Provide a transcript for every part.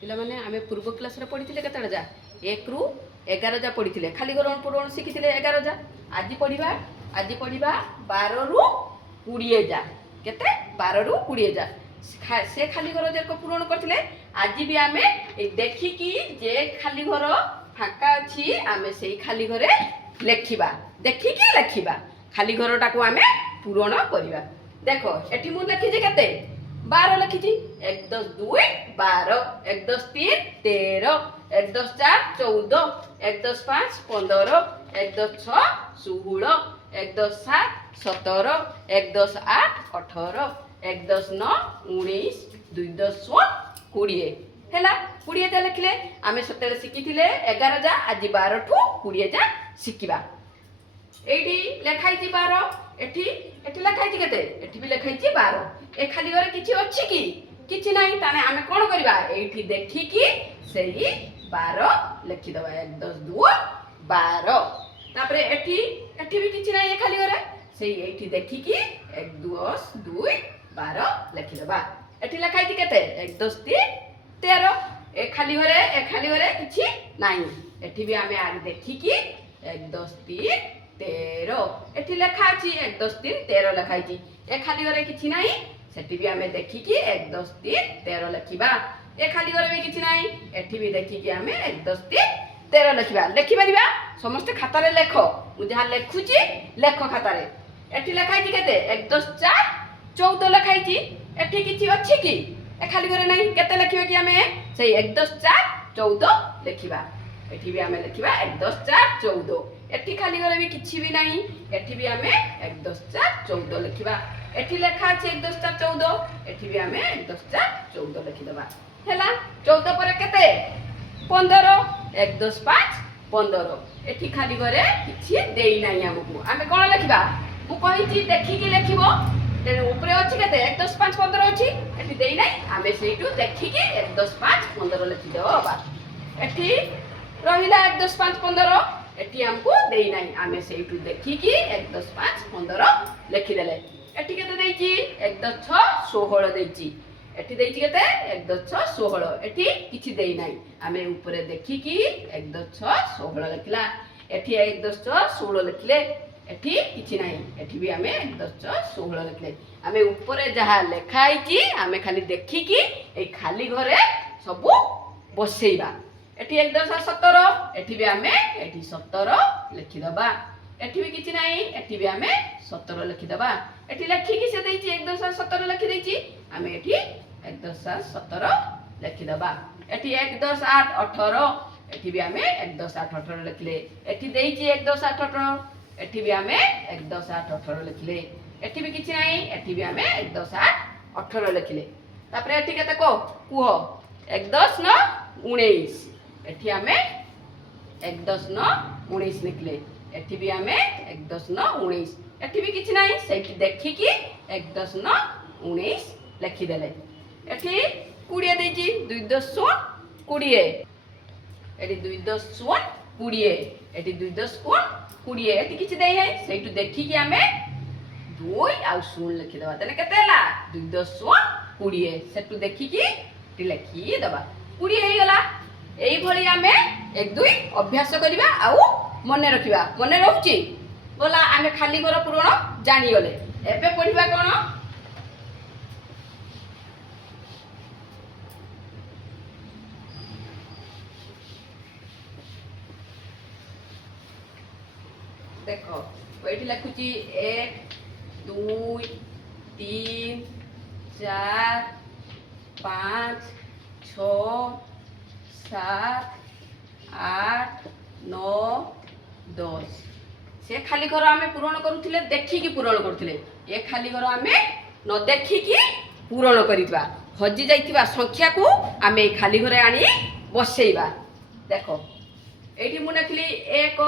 ପିଲାମାନେ ଆମେ ପୂର୍ବ କ୍ଲାସରେ ପଢ଼ିଥିଲେ କେତେଟା ଯା 1 ରୁ 11 ଯା ପଢ଼ିଥିଲେ। ଖାଲି ଘର ପୂରଣ ଶିଖିଥିଲେ 11 ଯା। ଆଜି ପଢ଼ିବା 12 ରୁ 20 ଯା। କେତେ 12 ରୁ 20 ଯା ସେ ଖାଲି ଘର ଯାକ ପୂରଣ କରିଥିଲେ। ଆଜି ବି ଆମେ ଦେଖିକି ଯେ ଖାଲି ଘର ফাঁকা ଅଛି ଆମେ ସେଇ ଖାଲି ଘରେ ଲେଖିବା। ଦେଖିକି ଲେଖିବା। ଖାଲି ଘରଟାକୁ ଆମେ ପୂରଣ କରିବା। ଦେଖ ଏଠି ମୁଁ ଲେଖିଛି କେତେ 12 ଲେଖିଛି। 1 10 2 12 1 10 3 13 1 10 4 14 1 10 5 15 1 10 6 16 1 10 7 17 1 10 8 18 1 10 9 19 2 10 16 20 ହେଲା 20 ଯା ଲେଖିଲେ। ଆମେ ସେତେବେଳେ ଶିଖିଥିଲେ 11 ଯା। ଆଜି 12 ଠୁ 20 ଯା ଶିଖିବା। এইটি লেখাইছি 12 এটি এটি লেখাইছি কেতে এটি বি লেখাইছি 12 এ খালি ঘরে কিছু আছে কি কিছু নাই তানে আমি কোন করিবা এইটি দেখিকি সেই 12 লেখি দেবা 1 10 2 12 তারপরে এটি এটি বি কিছু নাই এ খালি ঘরে সেই এইটি দেখিকি 1 10 2 12 লেখি দেবা। এটি লেখাইছি কেতে 1 10 3 13 এ খালি ঘরে কিছু নাই এটি বি আমি আগে দেখিকি 1 10 3 13 এটি লেখা আছে 1 10 3 13 লেখা আছে এ খালি ঘরে কিছু নাই সেটি বি আমি দেখিকি 1 10 3 13 লেখিবা। এ খালি ঘরে বি কিছু নাই এটি বি দেখিকি আমি 1 10 3 13 লেখিবা। লেখি পারিবা সমস্ত খাতারে লেখ মু যাহা লেখুছি লেখ খাতারে। এটি লেখা আছে কেতে 1 10 4 14 লেখা আছে এটি কিছু আছে কি এ খালি ঘরে নাই কেতে লেখিবা কি আমি সেই 1 10 4 14 লেখিবা। এটি বি আমি লেখিবা 1 10 4 14 এটি খালি ঘরে বি কিছু বি নাই এটি বি আমি 1 10 4 14 লেখিবা। এটি লেখা আছে 1 10 4 14 এটি বি আমি 1 10 4 14 লেখি দেবা। হেলা 14 পরে কেতে 15 1 10 5 15 এটি খালি ঘরে কিছু দেই নাই আমকু আমি কোন লেখিবা মু কহিছি দেখিকি লেখিবো তেনে উপরে আছে কেতে 1 10 5 15 আছে এটি দেই নাই আমি সেইটু দেখিকি 1 10 5 15 লেখি দেবা। এটি রহিলা 1 10 5 15 এটি আমকু দেই নাই আমি সেইটু দেখিকি 1 10 5 15 লেখি দেলে। এটি কেতে দেইছি 1 10 6 16 দেইছি এটি দেইছি কেতে 1 10 6 16 এটি কিছু দেই নাই আমি উপরে দেখিকি 1 10 6 16 লেখিলা। এটি 1 10 6 16 লেখিলে এটি কিছু নাই এটি বি আমি 1 10 6 16 লেখিলে। আমি উপরে যাহা লেখা আইছি আমি খালি দেখিকি এই খালি ঘরে সবু বসেইবা। এটি 1 10 17 এটি বি আমি এটি 17 লেখি দেবা। এটি বি কিছু নাই এটি বি আমি 17 লেখি দেবা। এটি লেখিকি সে দেইছি 1 10 17 লেখি দেইছি আমি এটি 1 10 17 লেখি দেবা। এটি 1 10 8 18 এটি বি আমি 1 10 8 18 লেখিলে। এটি দেইছি 1 10 8 18 এটি বি আমি 1 10 8 18 লেখিলে। এটি বি কিছু নাই এটি বি আমি 1 10 8 18 লেখিলে। তারপরে এটি কেতে কুহ 1 10 9 19 এটি আমি 1 10 9 19 লিখলে। এটি বি আমি 1 10 9 19 এটি বি কিছু নাই সেইটি দেখিকি 1 10 9 19 লেখি দেলে। এটি 20 দেইছি 2 10 10 20 এটি 2 10 10 20 এটি 2 10 20 এটি কিছু দেই নাই সেইটু দেখিকি আমি 2 আর 0 লিখি দেবা। তাহলে কেতে হলা 2 10 20 সেটু দেখিকি এটি লেখি দেবা 20 হই গলা। এই ভଳି ଆମେ 1 2 ଅଭ୍ୟାସ କରିବା ଆଉ ମନେ ରଖିବା। ମନେ ରହୁଛି ଗଲା ଆମେ ଖାଲି ଘର ପୂରଣ ଜାଣିଗଲେ। ଏବେ ପଢିବା କ'ଣ ଦେଖ ଏଇଠି ଲେଖୁଛି 1 2 3 4 5 6 7 8 9 10 से खाली घर आमे पूरण करूथिले देखिकी पूरण करूथिले। ए खाली घर आमे न देखिकी पूरण करितबा हजि जाइतिबा संख्या को आमे खाली घरे आनी बसेइबा। देखो एठी मु लिखली 1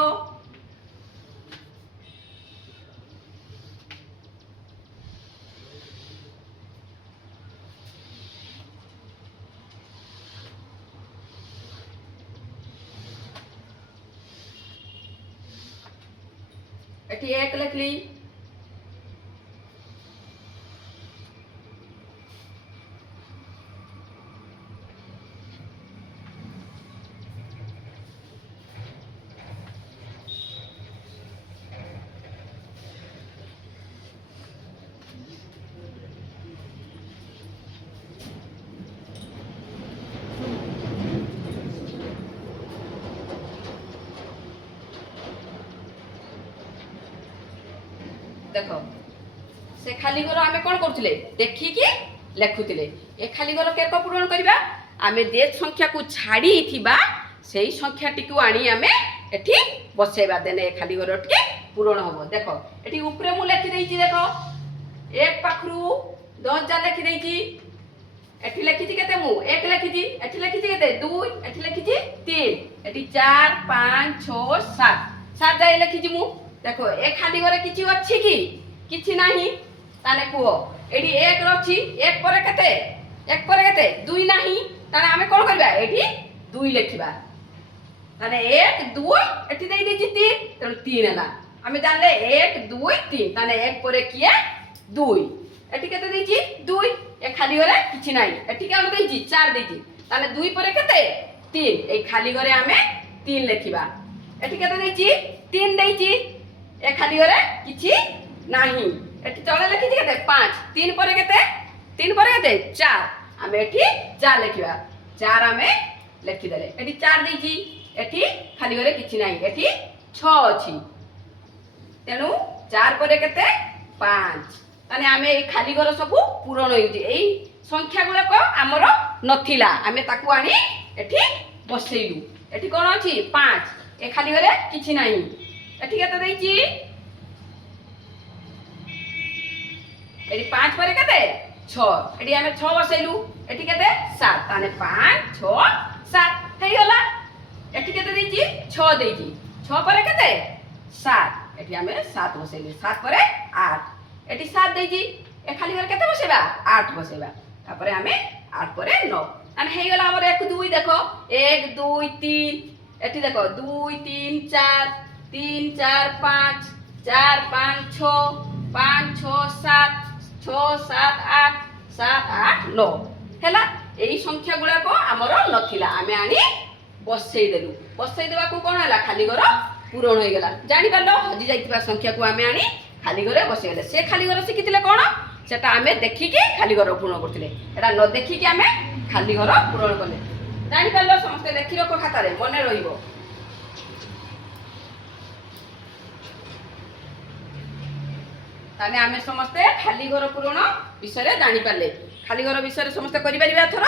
एठी 1 लिखली ଦେଖ ସେ ଖାଲି ଘର ଆମେ କ'ଣ କରୁଥିଲେ ଦେଖିକି ଲେଖୁଥିଲେ। ଏ ଖାଲି ଘର କେରକ ପୂରଣ କରିବା ଆମେ ଯେ ସଂଖ୍ୟାକୁ ଛାଡ଼ିଥିବା ସେଇ ସଂଖ୍ୟାଟିକୁ ଆଣି ଆମେ ଏଠି ବସେଇବା ଦେନେ ଏ ଖାଲି ଘର ଟିକେ ପୂରଣ ହବ। ଦେଖ ଏଠି ଉପରେ ମୁଁ ଲେଖିଦେଇଛି ଦେଖ 1 ପାଖରୁ 10 ଯାଏ ଲେଖିଦେଇଛି। ଏଠି ଲେଖିଛି କେତେ ମୁଁ 1 ଲେଖିଛି, ଏଠି ଲେଖିଛି କେତେ 2, ଏଠି ଲେଖିଛି 3, ଏଠି 4 5 6 7 ଯାଏ ଲେଖିଛି ମୁଁ। ଦେଖ ଏ ଖାଲି ଘରେ କିଛି ଅଛି କି କିଛି ନାହିଁ ତାହେଲେ କୁହ ଏଠି 1 ଅଛି 1 ପରେ କେତେ 1 ପରେ କେତେ 2 ନାହିଁ ତାହେଲେ ଆମେ କ'ଣ କରିବା ଏଠି 2 ଲେଖିବା। ତାହେଲେ 1 2 ଏଠି ଦେଇ ଦେଇଛି 3 ତେଣୁ 3 ହେଲା। ଆମେ ଜାଣିଲେ 1 2 3 ତାହେଲେ 1 ପରେ କିଏ 2 ଏଠି କେତେ ଦେଇଛି 2 ଏ ଖାଲି ଘରେ କିଛି ନାହିଁ। ଏଠି କେତେ ଦେଇଛି 4 ଦେଇଛି ତାହେଲେ 2 ପରେ କେତେ 3 এই ଖାଲି ଘରେ ଆମେ 3 ଲେଖିବା। ଏଠି କେତେ ଦେଇଛି 3 ଦେଇଛି ଏ ଖାଲି ଘରେ କିଛି ନାହିଁ। ଏଠି ତଳେ ଲେଖିଛି କେତେ 5 3 ପରେ କେତେ 3 ପରେ କେତେ 4 ଆମେ ଏଠି 4 ଲେଖିବା। 4 ଆମେ ଲେଖିଦେଲେ ଏଠି 4 ଦେଇଛି ଏଠି ଖାଲି ଘରେ କିଛି ନାହିଁ ଏଠି 6 ଅଛି ତେଣୁ 4 ପରେ କେତେ 5 ତାହେଲେ ଆମେ এই ଖାଲି ଘର ସବୁ ପୂରଣ ହେଉଛି। এই ସଂଖ୍ୟା ଗୁଡ଼ାକ ଆମର ନଥିଲା ଆମେ ତାକୁ ଆଣି ଏଠି ବସେଇଲୁ। ଏଠି କ'ଣ ଅଛି 5 ଏ ଖାଲି ଘରେ କିଛି ନାହିଁ। ଏଠି କେତେ ଦେଇଛି ଏଠି 5 ପରେ କେତେ 6 ଏଠି ଆମେ 6 ବସେଇଲୁ ଏଠି କେତେ 7 ତାହେଲେ 5 6 7 ହେଇଗଲା। ଏଠି କେତେ ଦେଇଛି 6 ଦେଇଛି 6 ପରେ କେତେ 7 ଏଠି ଆମେ 7 ବସେଇଲୁ 7 ପରେ 8 ଏଠି 7 ଦେଇଛି ଏ ଖାଲି ଘରେ କେତେ ବସେଇବା 8 ବସେଇବା ତାପରେ ଆମେ 8 ପରେ 9 ତାହେଲେ ହେଇଗଲା ଆମର 1 2 ଦେଖ 1 2 3 ଏଠି ଦେଖ 2 3 4 3 4 5 4 5 6 5 6 7 6 7 8 7 8 9 ହେଲା। এই ସଂଖ୍ୟା ଗୁଡ଼ାକ ଆମର ନଥିଲା ଆମେ ଆଣି ବସେଇ ଦେଲୁ। ବସେଇ ଦେବାକୁ କ'ଣ ହେଲା ଖାଲି ଘର ପୂରଣ ହେଇଗଲା। ଜାଣିପାରିଲ ହଜି ଯାଇଥିବା ସଂଖ୍ୟାକୁ ଆମେ ଆଣି ଖାଲି ଘରେ ବସେଇଦେଲେ। ସେ ଖାଲି ଘର ଶିଖିଥିଲେ କ'ଣ ସେଟା ଆମେ ଦେଖିକି ଖାଲି ଘର ପୂରଣ କରୁଥିଲେ ଏଟା ନ ଦେଖିକି ଆମେ ଖାଲି ଘର ପୂରଣ କଲେ। ଜାଣିପାରିଲ ସମସ୍ତେ ଲେଖି ରଖ ଖାତାରେ ମନେ ରହିବ। ତାହେଲେ ଆମେ ସମସ୍ତେ ଖାଲି ଘର ପୂରଣ ବିଷୟରେ ଜାଣିପାରିଲେ। ଖାଲି ଘର ବିଷୟରେ ସମସ୍ତେ କରିପାରିବା ଏଥର।